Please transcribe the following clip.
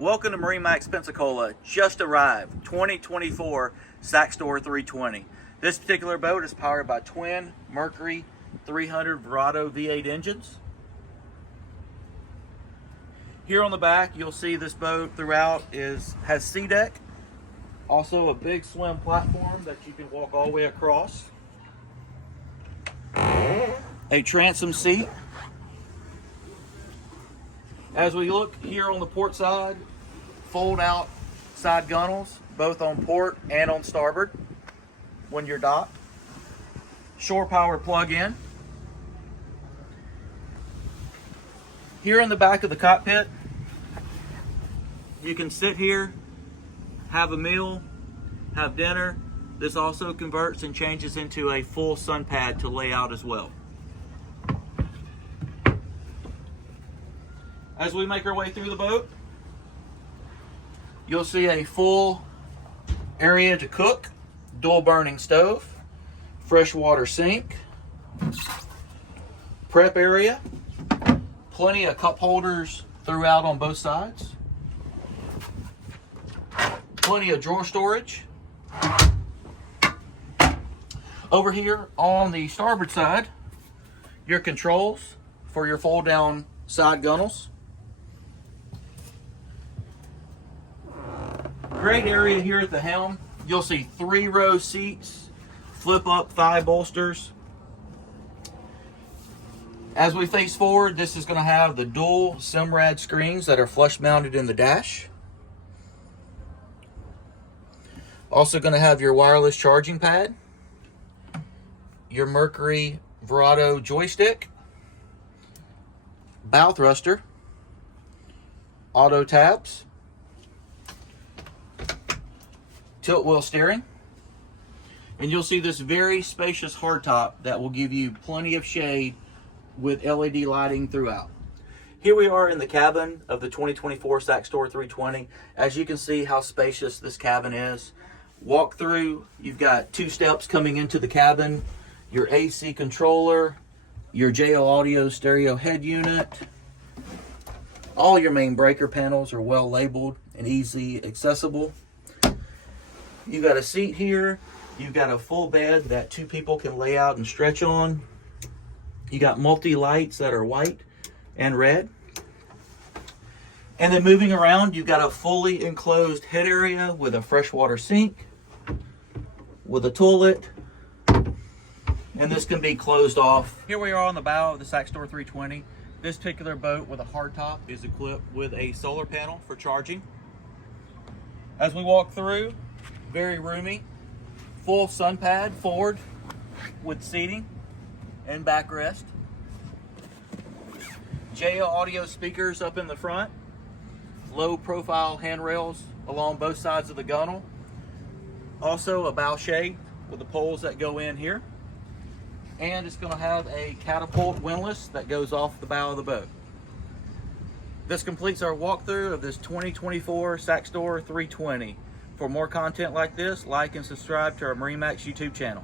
Welcome to MarineMax Pensacola. Just arrived, 2024 Saxdor 320. This particular boat is powered by twin Mercury 300 Verado V8 engines. Here on the back, you'll see this boat throughout has sea deck. Also a big slim platform that you can walk all the way across. A transom seat. As we look here on the port side, fold out side gunnels, both on port and on starboard when you're docked. Shore power plug-in. Here in the back of the cockpit, you can sit here, have a meal, have dinner. This also converts and changes into a full sun pad to lay out as well. As we make our way through the boat, you'll see a full area to cook, dual burning stove, freshwater sink, prep area, plenty of cup holders throughout on both sides, plenty of drawer storage. Over here on the starboard side, your controls for your fold down side gunnels. Great area here at the helm. You'll see 3-row seats, flip up thigh bolsters. As we face forward, this is going to have the dual Simrad screens that are flush mounted in the dash. Also going to have your wireless charging pad, your Mercury Verado joystick, bow thruster, auto tabs, tilt wheel steering, and you'll see this very spacious hardtop that will give you plenty of shade with LED lighting throughout. Here we are in the cabin of the 2024 Saxdor 320. As you can see how spacious this cabin is. Walk through, you've got 2 steps coming into the cabin, your AC controller, your JL Audio stereo head unit. All your main breaker panels are well labeled and easy accessible. You've got a seat here. You've got a full bed that 2 people can lay out and stretch on. You got multi-lights that are white and red. And then moving around, you've got a fully enclosed head area with a freshwater sink, with a toilet, and this can be closed off. Here we are on the bow of the Saxdor 320. This particular boat with a hardtop is equipped with a solar panel for charging. As we walk through, very roomy, full sun pad forward with seating and backrest. JL Audio speakers up in the front, low profile handrails along both sides of the gunnel. Also a bow shade with the poles that go in here. And it's going to have a catapult windlass that goes off the bow of the boat. This completes our walkthrough of this 2024 Saxdor 320. For more content like this, like and subscribe to our MarineMax YouTube channel.